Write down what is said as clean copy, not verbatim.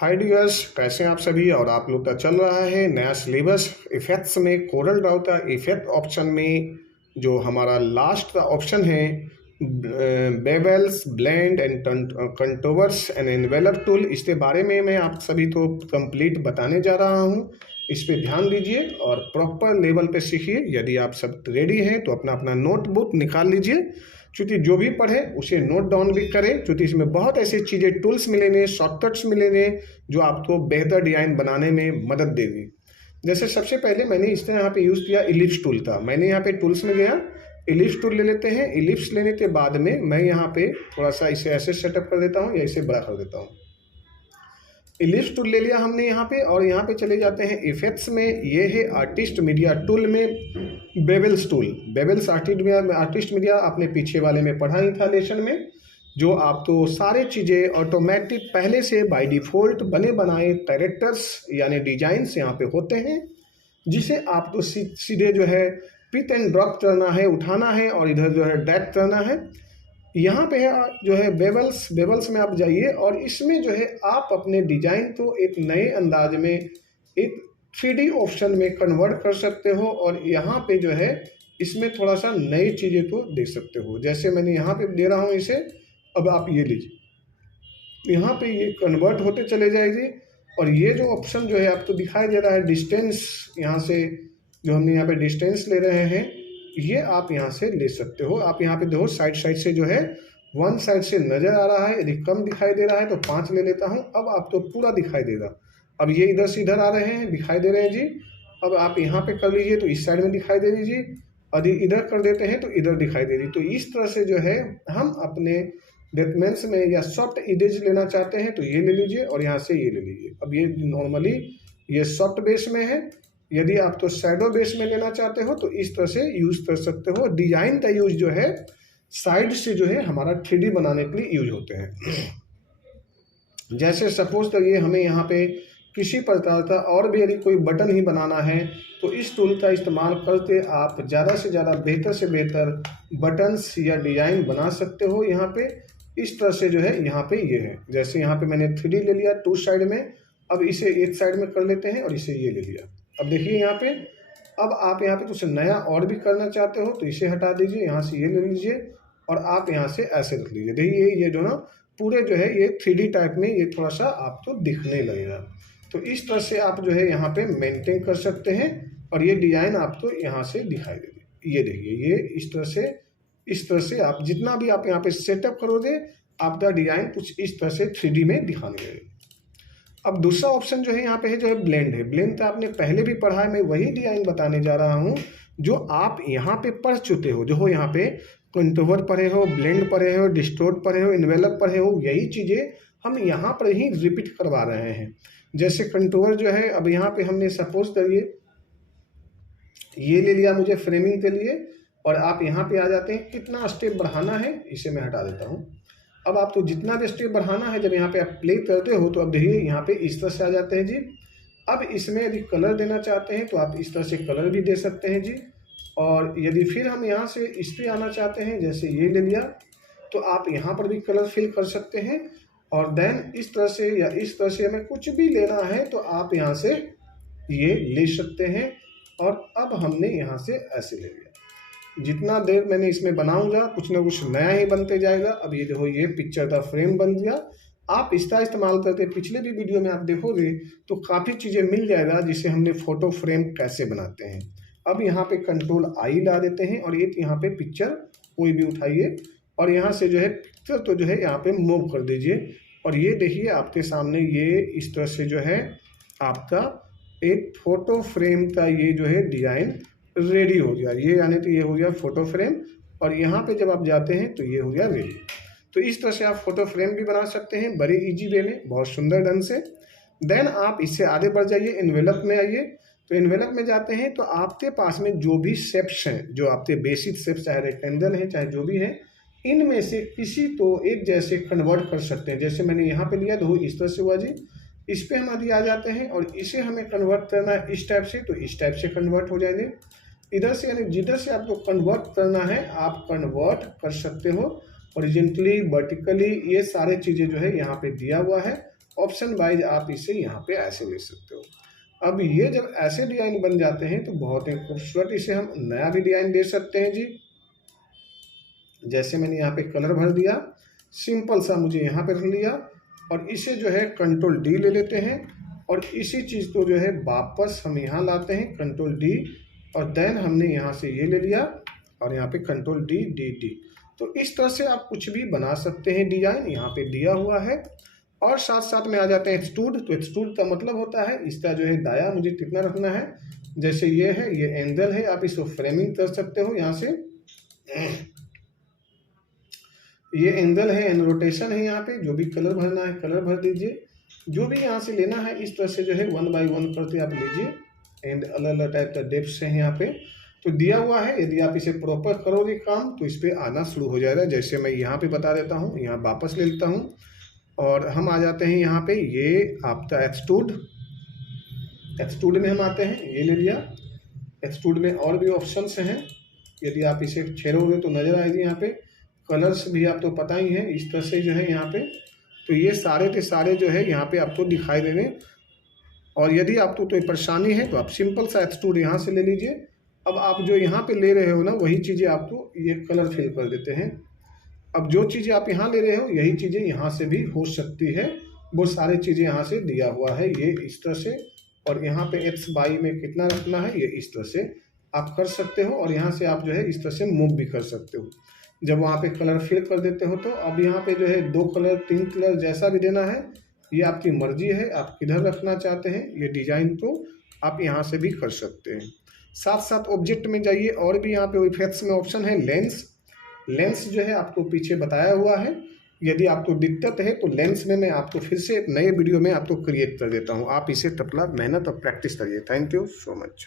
हाय dears, कैसे हैं आप सभी। और आप लोग का चल रहा है नया सिलेबस इफेक्ट्स में कोरल ड्रॉ का इफेक्ट ऑप्शन में जो हमारा लास्ट का ऑप्शन है bevels blend and contours and envelope tool, इसके बारे में मैं आप सभी को कंप्लीट बताने जा रहा हूं। इस पे ध्यान दीजिए और प्रॉपर लेवल पे सीखिए। यदि आप सब रेडी हैं तो अपना अपना नोटबुक निकाल लीजिए, क्योंकि जो भी पढ़े उसे नोट डाउन भी करें, क्योंकि इसमें बहुत ऐसी चीज़ें टूल्स मिलेंगे, शॉर्टकट्स मिलेंगे जो आपको बेहतर डिज़ाइन बनाने में मदद देगी। जैसे सबसे पहले मैंने इस तरह यहाँ पे यूज़ किया इलिप्स टूल था। मैंने यहाँ पे टूल्स में गया, इलिप्स टूल ले लेते हैं। इलिप्स लेने के बाद में मैं यहाँ पे थोड़ा सा इसे ऐसे सेटअप कर देता हूँ या इसे बड़ा कर देता हूँ। इलिप्स टूल ले लिया हमने यहाँ पे, और यहाँ पे चले जाते हैं इफेक्ट्स में। ये है आर्टिस्ट मीडिया टूल में बेवल्स टूल। बेवल्स आर्टिस्ट मीडिया आपने पीछे वाले में पढ़ा ही था लेसन में, जो आप तो सारे चीज़ें ऑटोमेटिक पहले से बाय डिफ़ॉल्ट बने बनाए कैरेक्टर्स यानी डिजाइन्स यहाँ पे होते हैं, जिसे आपको सीधे जो है पिक एंड ड्रॉप करना है, उठाना है, और इधर जो है ड्रैग करना है। यहाँ पे है जो है बेवल्स में आप जाइए, और इसमें जो है आप अपने डिजाइन को एक नए अंदाज में एक 3D ऑप्शन में कन्वर्ट कर सकते हो, और यहाँ पे जो है इसमें थोड़ा सा नई चीज़ें तो दे सकते हो। जैसे मैंने यहाँ पे दे रहा हूँ इसे, अब आप ये लीजिए, यहाँ पे ये कन्वर्ट होते चले जाएगी। और ये जो ऑप्शन जो है आपको दिखाई दे रहा है डिस्टेंस, यहाँ से जो हमने यहाँ पे डिस्टेंस ले रहे हैं, ये आप यहाँ से ले सकते हो। आप यहाँ पे देखो साइड से जो है वन साइड से नज़र आ रहा है, यदि कम दिखाई दे रहा है तो 5 ले लेता हूँ। अब आपको पूरा दिखाई देगा। अब ये इधर से इधर आ रहे हैं, दिखाई दे रहे हैं जी। अब आप यहाँ पे कर लीजिए तो इस साइड में दिखाई दे दीजिए, यदि इधर कर देते हैं तो इधर दिखाई दे दीजिए। तो इस तरह से जो है हम अपने डॉक्यूमेंट्स में या सॉफ्ट इमेज लेना चाहते हैं तो ये ले लीजिए, और यहाँ से ये ले लीजिए। अब ये नॉर्मली ये सॉफ्ट बेस में है, यदि आप तो शैडो बेस में लेना चाहते हो तो इस तरह से यूज कर सकते हो। डिजाइन का यूज जो है साइड से जो है हमारा 3D बनाने के लिए यूज होते हैं। जैसे सपोज करिए हमें यहाँ पे किसी प्रकार का और भी यदि कोई बटन ही बनाना है तो इस टूल का इस्तेमाल करके आप ज़्यादा से ज़्यादा बेहतर से बेहतर बटन्स या डिजाइन बना सकते हो। यहाँ पे इस तरह से जो है यहाँ पे ये है, जैसे यहाँ पे मैंने 3D ले लिया 2 साइड में, अब इसे एक साइड में कर लेते हैं और इसे ये ले लिया। अब देखिए यहाँ पे, अब आप यहाँ पे कुछ नया और भी करना चाहते हो तो इसे हटा दीजिए, यहाँ से ये ले लीजिए, और आप यहाँ से ऐसे रख लीजिए। देखिए ये जो ना पूरे जो है ये 3D टाइप में ये थोड़ा सा आपको दिखने लगेगा। तो इस तरह से आप जो है यहाँ पे मेंटेन कर सकते हैं, और ये डिज़ाइन आपको यहाँ से दिखाई देगी। ये देखिए ये इस तरह से आप जितना भी आप यहाँ पे सेटअप करोगे आपका डिज़ाइन कुछ इस तरह से 3D में दिखाने लगेगा। अब दूसरा ऑप्शन जो है यहाँ पे है जो है ब्लेंड है। ब्लेंड तो आपने पहले भी पढ़ा है, मैं वही डिजाइन बताने जा रहा हूँ जो आप यहाँ पे पढ़ चुके हो। जो हो यहाँ पे कंटूर पढ़े हो, ब्लेंड पढ़े हो, डिस्टोर्ट पढ़े हो, इन्वेलप पढ़े हो, यही चीज़ें हम यहाँ पर ही रिपीट करवा रहे हैं। जैसे कंटूर जो है, अब यहाँ पे हमने सपोज करिए ये ले लिया मुझे फ्रेमिंग के लिए, और आप यहाँ पे आ जाते हैं, कितना स्टेप बढ़ाना है इसे मैं हटा देता हूँ। अब आपको जितना भी स्टेप बढ़ाना है, जब यहाँ पे आप प्ले करते हो तो अब देखिए यहाँ पे इस तरह से आ जाते हैं जी। अब इसमें यदि कलर देना चाहते हैं तो आप इस तरह से कलर भी दे सकते हैं जी। और यदि फिर हम यहाँ से इस पे आना चाहते हैं, जैसे ये ले लिया, तो आप यहाँ पर भी कलर फिल कर सकते हैं। और देन इस तरह से या इस तरह से हमें कुछ भी लेना है तो आप यहाँ से ये ले सकते हैं। और अब हमने यहाँ से ऐसे ले लिया। जितना देर मैंने इसमें बनाऊंगा कुछ ना कुछ नया ही बनते जाएगा। अब ये देखो ये पिक्चर का फ्रेम बन गया। आप इसका इस्तेमाल करके पिछले भी वीडियो में आप देखोगे तो काफ़ी चीज़ें मिल जाएगा, जिसे हमने फोटो फ्रेम कैसे बनाते हैं। अब यहाँ पे कंट्रोल आई ला देते हैं, और एक यहाँ पे पिक्चर कोई भी उठाइए, और यहाँ से जो है पिक्चर तो जो है यहाँ पे मूव कर दीजिए। और ये देखिए आपके सामने ये इस तरह से जो है आपका एक फोटो फ्रेम का ये जो है डिज़ाइन रेडी हो गया। ये यानी तो ये हो गया फोटो फ्रेम, और यहाँ पे जब आप जाते हैं तो ये हो गया रेडी। तो इस तरह से आप फोटो फ्रेम भी बना सकते हैं बड़े इजी वे में, बहुत सुंदर ढंग से। देन आप इससे आगे बढ़ जाइए, इन्वेलप में आइए। तो इन्वेलप में जाते हैं तो आपके पास में जो भी शेप्स हैं, जो आपके बेसिक शेप्स, चाहे रेक्टेंगल हैं चाहे जो भी हैं, इनमें से किसी तो एक जैसे कन्वर्ट कर सकते हैं। जैसे मैंने यहाँ पे लिया तो इस तरह से हुआ जी। इस पर हम यदि आ जाते हैं और इसे हमें कन्वर्ट करना है इस टाइप से, तो इस टाइप से कन्वर्ट हो जाएंगे। इधर से यानी जिधर से आपको कन्वर्ट करना है आप कन्वर्ट कर सकते हो। हॉरिजॉन्टली, वर्टिकली, ये सारे चीज़ें जो है यहाँ पे दिया हुआ है। ऑप्शन वाइज आप इसे यहाँ पे ऐसे ले सकते हो। अब ये जब ऐसे डिजाइन बन जाते हैं तो बहुत ही खूबसूरत इसे हम नया भी डिजाइन दे सकते हैं जी। जैसे मैंने यहाँ पे कलर भर दिया, सिंपल सा मुझे यहाँ पे रख लिया और इसे जो है कंट्रोल डी ले लेते हैं और इसी चीज़ को जो है वापस हम यहाँ लाते हैं कंट्रोल डी और देन हमने यहाँ से ये ले लिया और यहाँ पे कंट्रोल डी डी डी। तो इस तरह से आप कुछ भी बना सकते हैं डिजाइन, यहाँ पे दिया हुआ है। और साथ साथ में आ जाते हैं एक्सट्रूड। तो एक्सट्रूड का मतलब होता है इसका जो है दाया मुझे कितना रखना है, जैसे ये है, ये एंगल है, आप इसको फ्रेमिंग कर सकते हो यहाँ से, ये एंगल है एंड रोटेशन है। यहाँ पे जो भी कलर भरना है कलर भर दीजिए, जो भी यहाँ से लेना है इस तरह से जो है 1 बाय 1 करते आप लीजिए। एंड अलग अलग टाइप का डेप्स है यहाँ पे तो दिया हुआ है। यदि आप इसे प्रॉपर करोगे काम तो इस पर आना शुरू हो जाएगा। जैसे मैं यहाँ पे बता देता हूँ, यहाँ वापस ले लेता हूँ और हम आ जाते हैं यहाँ पे, ये आपका एक्सट्रूड, एक्सट्रूड में हम आते हैं, ये ले लिया। एक्सट्रूड में और भी ऑप्शंस हैं, यदि आप इसे छेड़ोगे तो नज़र आएगी। यहाँ पे कलर्स भी आप तो पता ही है, इस तरह से जो है यहाँ पे, तो ये सारे के सारे जो है यहाँ पे आपको दिखाई देंगे। और यदि आपको कोई परेशानी है तो आप सिंपल सा एक्सट्रूड यहाँ से ले लीजिए। अब आप जो यहाँ पे ले रहे हो ना वही चीज़ें आपको ये कलर फिल कर देते हैं। अब जो चीज़ें आप यहाँ ले रहे हो यही चीज़ें यहाँ से भी हो सकती है, वो सारी चीज़ें यहाँ से दिया हुआ है ये इस तरह से। और यहाँ पे एक्स वाई में कितना रखना है ये इस तरह से आप कर सकते हो। और यहाँ से आप जो है इस तरह से मूव भी कर सकते हो। जब वहाँ पे कलर फिल कर देते हो तो अब यहाँ पे जो है 2 कलर 3 कलर जैसा भी देना है ये आपकी मर्जी है, आप किधर रखना चाहते हैं ये डिज़ाइन को आप यहाँ से भी कर सकते हैं। साथ साथ ऑब्जेक्ट में जाइए और भी यहाँ पे इफेक्ट्स में ऑप्शन है लेंस। लेंस जो है आपको पीछे बताया हुआ है, यदि आपको दिक्कत है तो लेंस में मैं आपको फिर से एक नए वीडियो में आपको क्रिएट कर देता हूँ। आप इसे तबला मेहनत और प्रैक्टिस करिए। Thank you so much.